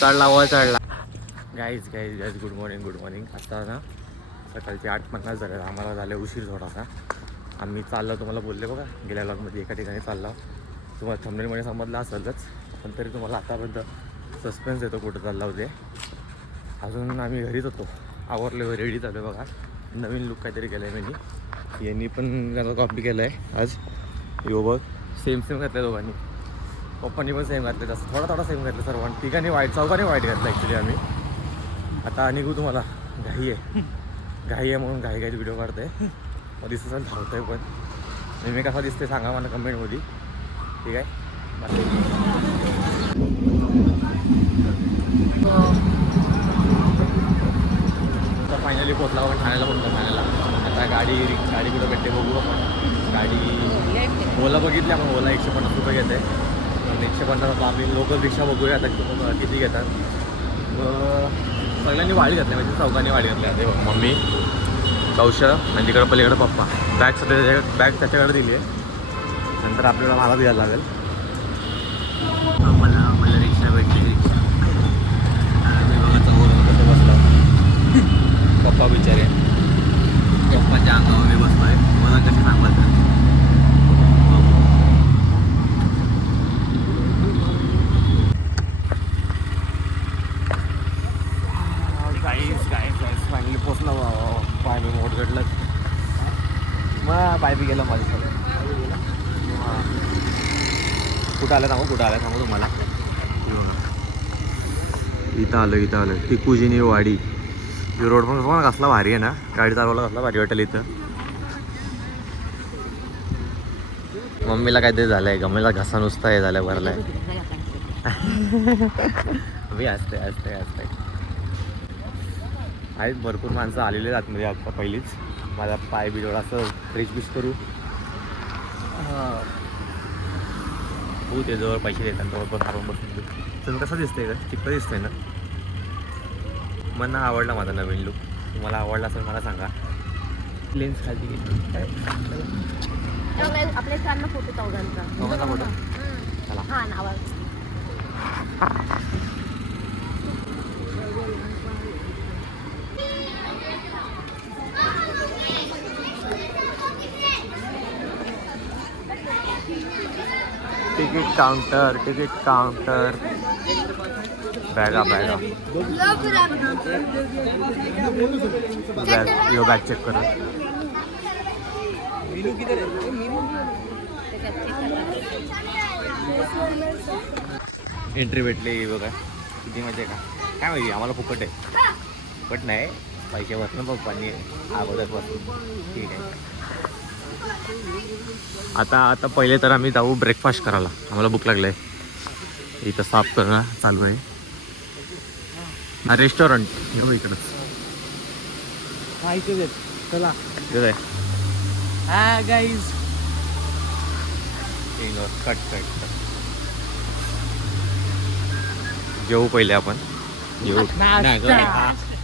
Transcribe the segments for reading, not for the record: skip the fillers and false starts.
चढला वर चढला. Guys good morning. आता ना सकाळचे 8:50 झाले. आम्हाला झाले उशीर थोडासा. आम्ही चाललो, तुम्हाला बोलले बघा गेल्या व्लॉगमध्ये एका ठिकाणी चाललो. तुम्हाला थंबनेलमध्ये समजलं असेलच, पण तरी तुम्हाला आतापर्यंत सस्पेन्स येतो कुठं चालला होते. अजून आम्ही घरीच होतो, आवरले रेडी झालो बघा. नवीन लुक काहीतरी केलं आहे मी. यांनी पण त्याचा कॉपी केलं आहे आज. यो बघ सेम घातलं दोघांनी. पप्पांनी पण सेम घातलं, तसं थोडा सेम घातलं सर्वांनी. तिघांनी वाईट, चौघांनी वाईट घातलं ॲक्च्युली आम्ही. आता निघू, तुम्हाला घाई आहे म्हणून घाई व्हिडिओ काढतो आहे. मग दिसतं धावतो आहे, पण मी कसा दिसते सांगा मला कमेंटमध्ये. ठीक आहे. तर फायनली पोचला आपण ठाण्याला. आता गाडी कुठं भेटते बघू आपण. गाडी ओला बघितली आपण. ओला 150 रुपये घेते. 150 आम्ही लोकल रिक्षा बघूया आता किती घेतात. सगळ्यांनी वाढी घातल्या, म्हणजे चौघांनी वाढी घातल्या. ते मम्मी, कौशल आणि तिकडं पलीकडं पप्पा. बॅग त्याच्याकडे दिली आहे. नंतर आपल्याला मला द्यायला लागेल. मला रिक्षा भेटली. मी बघा चौघांना कसं बसला. पप्पा बिचारे पप्पाच्या अंगावर मी बसलो आहे. मला कसे सांगतात. फायनली पोचला. पाय मी मोठ गडलं. मग पाय बी गेलं माझं सगळं. कुठं आलं सांगू तुम्हाला. इथं आलं टिकूजीनी वाडी. रोड पण बघा कसला भारी आहे ना. गाडी चालवायला कसला भारी वाटेल इथं. मम्मीला काहीतरी झालंय, गमेला घसा नुसता हे झालं भरलाय. मी असते आहेत भरपूर माणसं आलेले आतमध्ये आता पहिलीच. माझा पाय बिडोळ असं फ्रेश करू. हो ते जवळ पैसे देतात, जवळपास आपण बसून. तुम्ही कसं दिसतंय का, चिकटं दिसतंय ना. मला आवडला माझा नवीन लुक. तुम्हाला आवडला असेल मला सांगा. लेन्स खाली काय आपल्या छान फोटो चौघांचा फोटो चला. हां नावा तिकीट काउंटर. बॅगा यो बॅग चेक करा. एंट्री भेटली बघा. किती मजा आहे का काय माहिती. आम्हाला फुकट आहे. फुकट नाही, पैसे बसणं पप्पांनी अगोदर बसून. ठीक आहे. आता पहिले तर आम्ही जाऊ ब्रेकफास्ट करायला. आम्हाला भूक लागलं आहे. इथं साफ करणं चालू आहे. रेस्टॉरंट हे इकडंच. चला हा गाईज. कट जेवू पहिले आपण.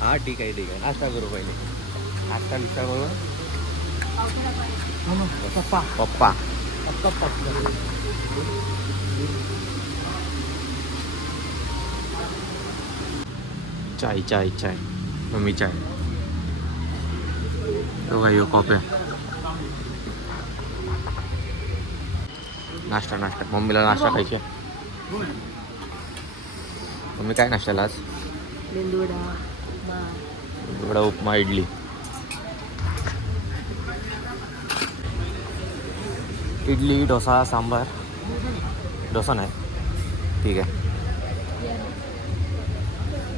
हा ठीक आहे. नाश्ता करू पहिले. नाश्ता करू. पप्पा चाय मम्मी चाय. यो कॉफी. नाश्ता मम्मीला नाश्ता खायचे. मम्मी काय नाश्त्याला आज. मेंदूवडा उपमा इडली. इडली डोसा सांबार. डोसा नाही ठीक आहे.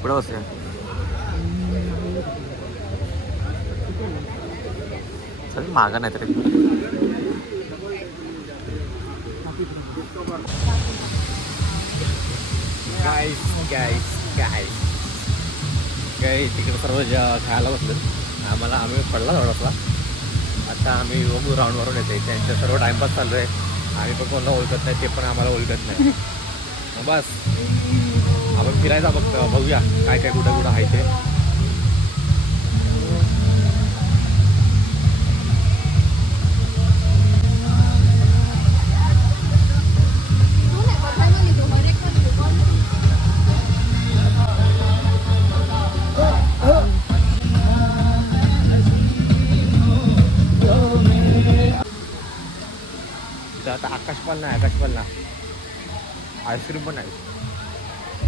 पुढं बसूया. चल मागा नाही तरी. गाईस तिकडे सर्व खायला बसलेत. आम्ही पडला थोडासा. आता आम्ही बघू राऊंडवरून येते. त्यांचं सर्व टाइमपास चालू आहे. आम्ही पण कोणाला ओळखत नाही, ते पण आम्हाला ओळखत नाही. बस आपण फिरायचा बघूया काय कुठं आहे ते. आकाशपालना आहे आकाशपालना. आईस्क्रीम पण आहे.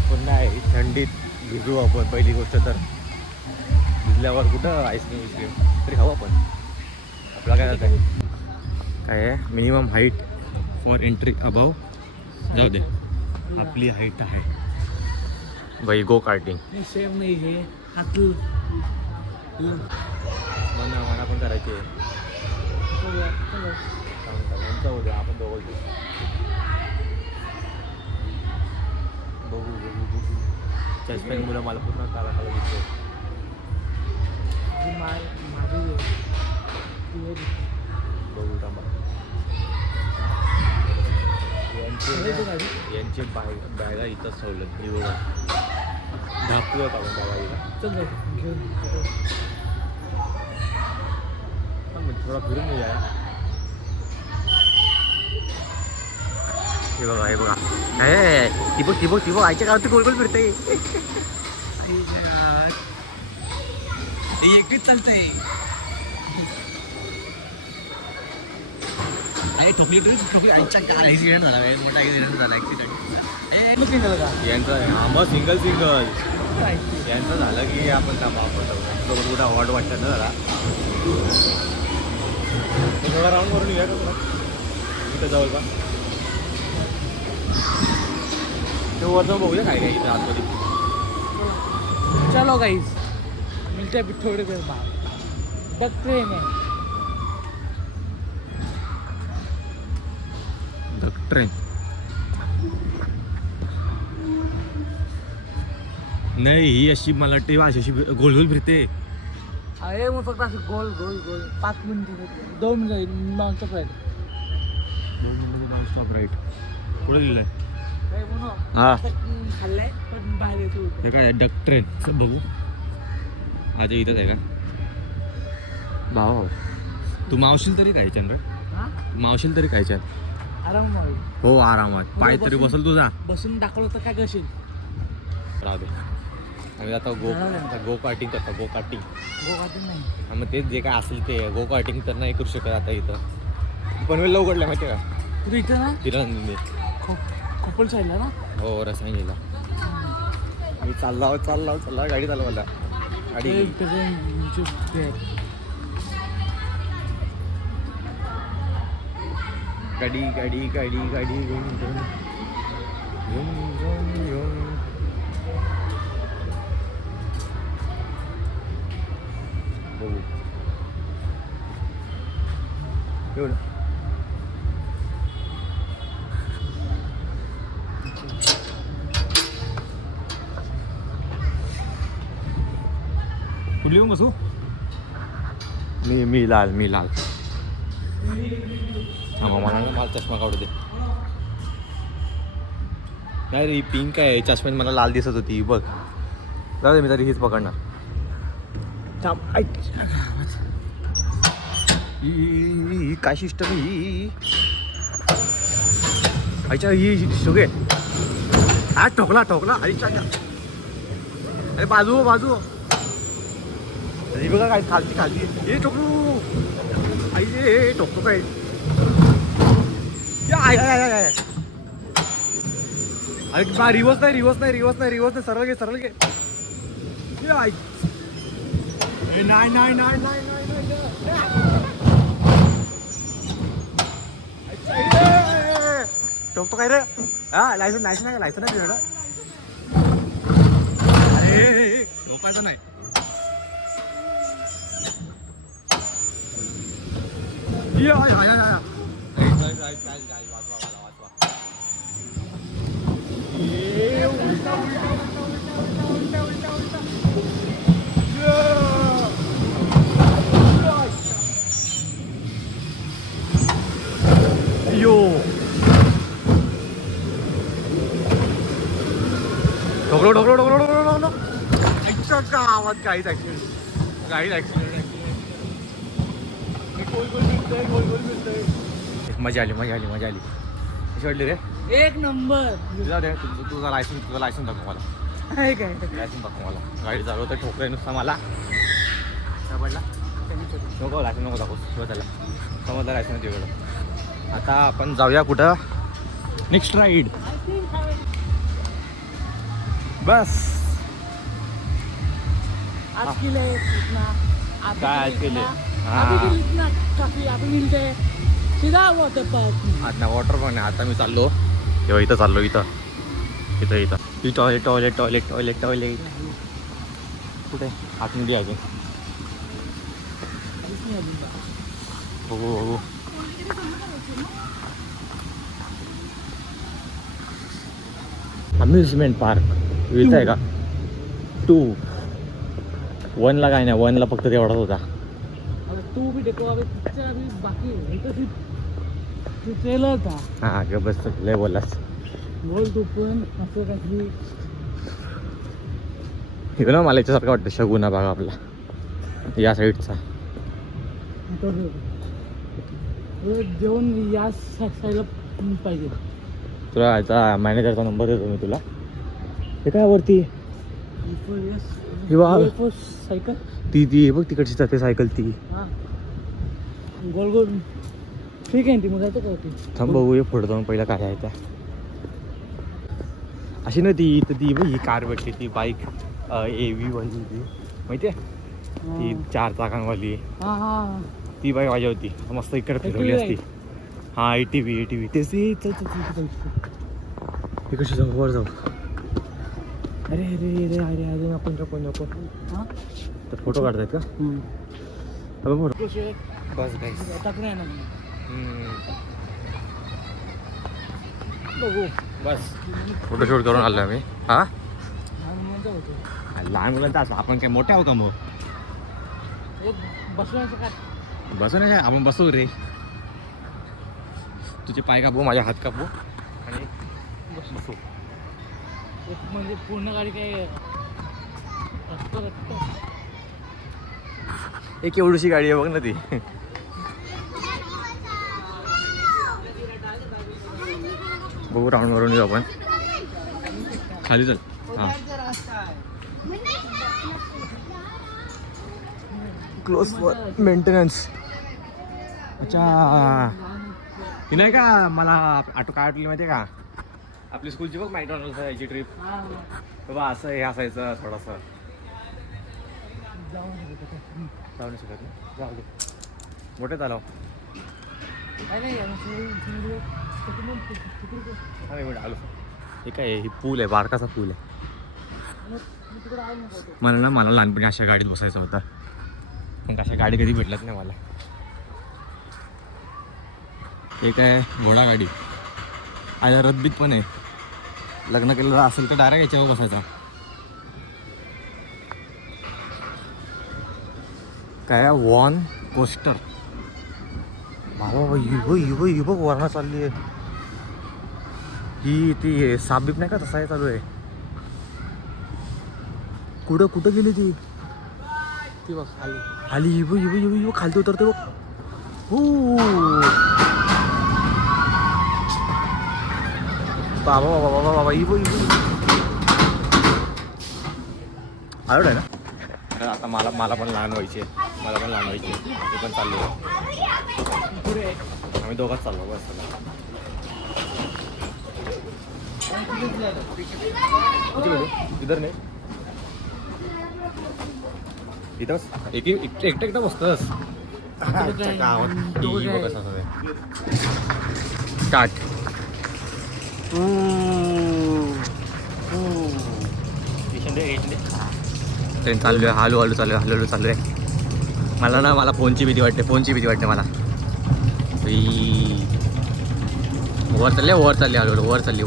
पुन्हा आहे थंडीत भिजू आपण. पहिली गोष्ट तर भिजल्यावर कुठं आईस्क्रीम तरी खाऊ आपण. आपला काय जात आहे काय आहे minimum height for entry above. जाऊ दे आपली हाईट आहे बाई. गो कार्टिंग सेम नाही हे हात मना पण करायची आहे. जाऊ दे आपण दोघं बघू. चष्मेन मुलं मला पूर्ण काला दिसतो. बघू थांबा. यांचे बॅगा इथं सवलत मी बघा धाकू आपण बघा थोडा फिरून येऊया. हे बघा हे बघा ती बघ आईच्या गावात गोल गोल फिरते. एकटीच चालतंय. ठोकली आईच्या गावात ऍक्सिडेंट झाला. मोठा ऍक्सिडेंट झाला. यांचं हा मग सिंगल यांचं झालं की आपण थांबा. आपण सोबत कुठं अवॉर्ड वाटतं ना जरा थोडा राऊंड करून येऊया का तुला इथं जवळ का ते वर जाऊन बघूया काय काय इथं आतमध्ये. चलो गाइस मिलते हैं थोड़ी देर बाद. द ट्रेन है. ट्रेन नाही ही अशी मला वाटते अशी गोल गोल फिरते. अरे मग फक्त असं गोल गोल गोल 5 मिनिटं 2 मिनिटं नॉनस्टॉप राहील. 2 मिनिटं नॉनस्टॉप राईट. पुढे लिहिलंय काय म्हणू हा खाल्लाय पण बाहेर येतो. हे काय डक ट्रेन बघू. आज इथंच आहे का भाऊ. तू मावशील तरी काय चंद्र हा मावशील तरी काय आराम होईल. हो आरामात पाय तरी बसल तुझा. बसून दाखवलं तर काय करशील. राहू दे आम्ही आता गो कार्टिंग करतो. गो कार्टिंग नाही मग तेच जे काय असेल ते गो कार्टिंग तर नाही करू शकत आता इथं. पनवेलला उघडलं माहिती आहे का तुला इथं ना तिला खोपल साईडला ना. हो रसायनीला मी चालला गाडी चालवायला. गाडी घेऊन बघू एवढं. कुठली येऊन बसू. मी लाल मला चष्मा काढू दे. नाही रे ही पिंक आहे चष्म्यात मला लाल दिसत होती बघ. जाऊ दे मी तरी हीच पकडणार. काय सिस्टम ही आईच्या ही शोगे. हा ठोकला आईच्या. अरे बाजू ही बघा काय खालची हे ठोकू. आई हे ठोकतो काय अरे रिवर्स नाही सरळ घे. नाही टोकतो काय रे. हा लायसन नाही तुझ्याकडं. अरे लोकांचं नाही. यो ढोकलो गावात काहीच ऍक्सिडेंट मजा आली कशी वाटली रे. एक नंबर. तुझा लायसन दाखव मला. आहे काय लायसन दाखव मला. गाडी चालवतं ठोकलंय नुसता मला. काय पडला नको लायसन नको दाखव त्याला समजलं लायसन तुझ्याकडं. आता आपण जाऊया कुठं नेक्स्ट राईड. बस आज के लिए इतना काय आज के लिए? अभी हाँ. भी इतना काफी अभी मिलते हैं सीधा वाटर पार्क. आता वॉटर पण आहे. आता मी चाललो तेव्हा इथं चाललो इथं इथं इथं ही toilet toilet toilet toilet toilet कुठे आतमध्ये अजून. हो हो. अम्युजमेंट पार्क इथं आहे का? 2 1ला काय नाही. 1ला फक्त तेवढाच होता. तू भी देखो अभी पिक्चर अभी बाकी है तो फिर ट्रेलर था. हां ग बस लय बोललास. बोल तू पण असं काही हे ना मला याच्यासारखं वाटतं शगुना भाग आपला या साईडचा. जेवण या साईडला पाहिजे. तुला याचा मॅनेजरचा नंबर देतो मी तुला. हे काय वरती हे बघ सायकल ती बघ तिकडची जाते सायकल ती. हां गोल गोल ठीक आहे ती मग जातो का होती. थांब बघू ये पुढे जाऊन पहिला काय आहे त्या. अशी ना ती इथं ती बघ ही कार भेटते ती बाईक AV वाली ती माहिती आहे ती 4 चाकांवाली. हां हां ती बाईक माझी होती मस्त इकडे फिरवली असती. हां ATV तेच ती कशी जाऊ वर जाऊ. अरे अरे अरे अरे अरे नको हां तर फोटो काढतायत का? अबे फोटो बस गाईस. टाकून आहे ना बघू बस फोटोशूट करून आलो आम्ही. हां लहान मुलांचा असं आपण काय मोठे आहो का मग? बसवायचं काय बसू नाही काय आपण बसू रे. तुझे पाय कापू माझ्या हात कापू आणि बसू. म्हणजे पूर्ण गाडी काय एक एवढीशी गाडी आहे बघ ना ती. बघू राऊंड वरून येऊ आपण खाली चल. हां क्लोज फॉर मेंटेनन्स. अच्छा ही नाही का मला आठव काय आठवली माहिती आहे का आपली स्कूलची बघ मॅकडॉनल्ड यायची ट्रिप. बाबा असं हे असायचं थोडंसं. जाऊ नाही शकत ना जाऊ दे मोठे चालव. आलो हे काय ही पूल आहे बारकाचा पूल आहे. मला लहानपणी अशा गाडीत बसायचं होतं पण अशा गाडी कधी भेटलंच नाही मला. हे काय घोडा गाडी आया रद्दीत पण आहे. लग्न केलेलं असेल तर डायरेक्ट याच्यावर बसायचा. काय वॉन कोस्टर बाबा ही बघ वरणा चालली आहे. ही ती साबीप नाही का तसा आहे चालू आहे. कुठं गेली ती बघ खाली खाली ही बघ खाली उतरते बघ. हो बाबा ही बघ आवड आहे ना. आता मला पण लहान व्हायचे मी पण चाललो. आम्ही दोघांच चाललो बस. इधर नाही इथं एकटा बसतस स्टार्ट. ट्रेन चालू आहे हळूहळू चालू आहे. मला फोनची भीती वाटते मला. वर चालली हळूहळू वर चालली.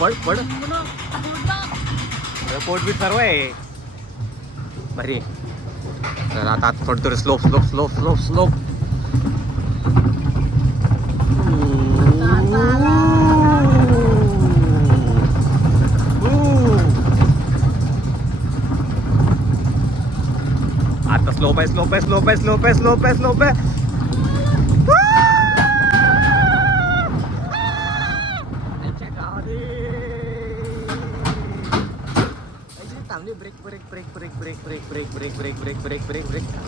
पड पोट बीट सर्व आहे बरी. तर आता थोडं स्लोप. आता स्लोप आहे.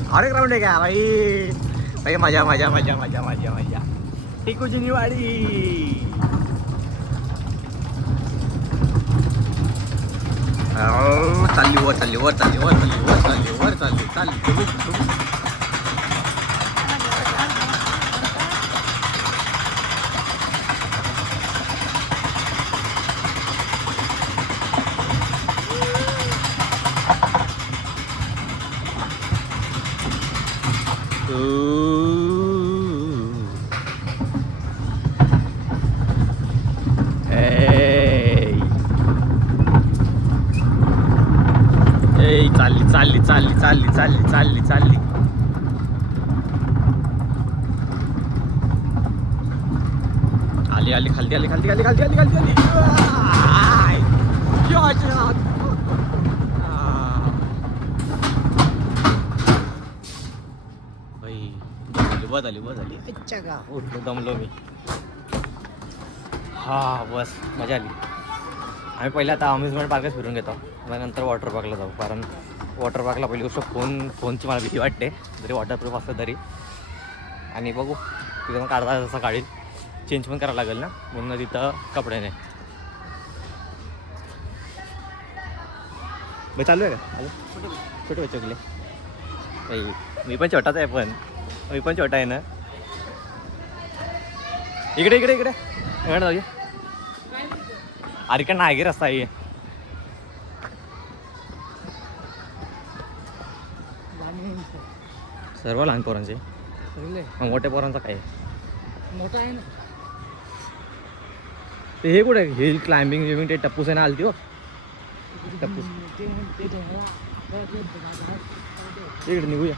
और एक राउंड आहे का भाई भाई मजा मजा मजा मजा मजा मजा टिकूची वाडी चालली वर चालली वर चालली वर चालली वर चालली वर चालली चालली चालली चालली चालली चालली चालली चालली चालली आली आली खालती आली खालती आली खालती आली खालती आली बस आली बस आली अच्छा का उठलो दमलो मी हा बस मजा आली आम्ही पहिले आता अम्युजमेंट पार्कच फिरून घेतो मग नंतर वॉटर पार्कला जाऊ कारण वॉटर पार्कला पहिली गोष्ट फोनची मला भीती वाटते जरी वॉटरप्रूफ असतं तरी आणि बघू तिथं मग काढता जसं काढील चेंज पण करावं लागेल ना म्हणून तिथं कपडे नाही मग चालू आहे का छोटे बच्चे गेले काही मी पण छोटाच आहे पण मी पण छोटा आहे ना इकडे इकडे इकडे इकडे जाऊया अरे का नाही गे रस्ता आहे सर्व लहान पोरांचे मग मोठ्या पोरांचं काय मोठा आहे ना ते हे कुठे हे क्लाइम्बिंग विमिंग ते टप्पूस आहे ना आलती हो टप्पूस इकडे निघूया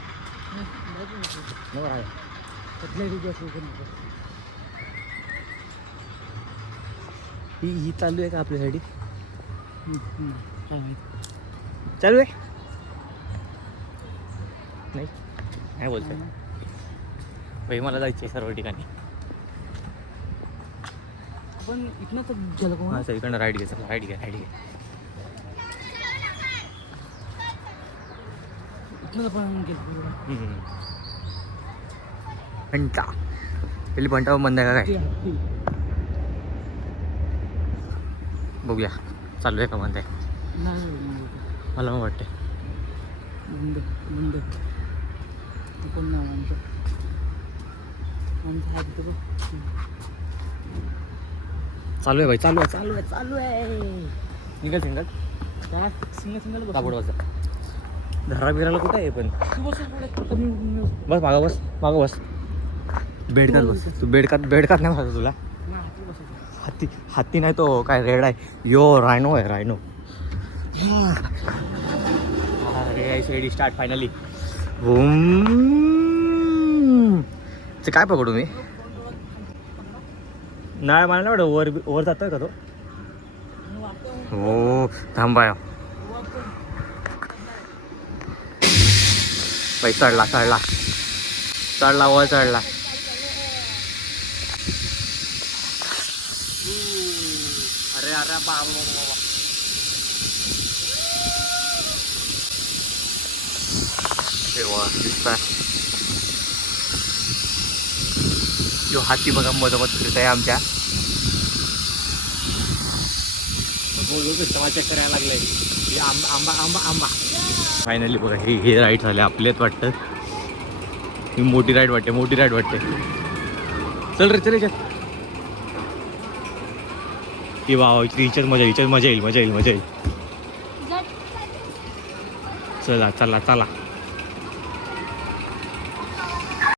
ही चालू आहे का आपल्यासाठी चालू आहे नाही नाही बोलतोय भाई मला जायचं आहे सर्व ठिकाणी आपण इथनं तर गेलो हां सर इकडनं राईट घे चला राईट घे राईट घे इथनं पण गेलो घंटा पहिली घंटा बंद आहे का काय बघूया चालू आहे का बंद आहे मला मग वाटते बंद बंद कोण नाव आमचं आहे तिथं चालू आहे भाई चालू आहे चालू आहे चालू आहे सिंगल सिंगल काय सिंगल सिंगल कापड वाजता धरा बिराला कुठं आहे पण बस बस मागं बस बेडकात बस तू बेडकात नाही बसत तुला हत्ती नाही तो काय रेड आहे यो रायनो आहे रायनो रेडी स्टार्ट फायनली ते काय पकडू मी नाही मला नाही वाटत वर जातोय का तो हो थांबाय बाई चढला वर चढला अरे अरे बाबा दिसताय यो हाती बघा मधोमध फिरत आहे आमच्या चक्कर यायला लागलंय आंबा आंबा आंबा फायनली बघा हे राईड झाले आपलेच वाटतं ही मोठी राईड वाटते चल रे चल की वा हिच्यात मजा येईल चला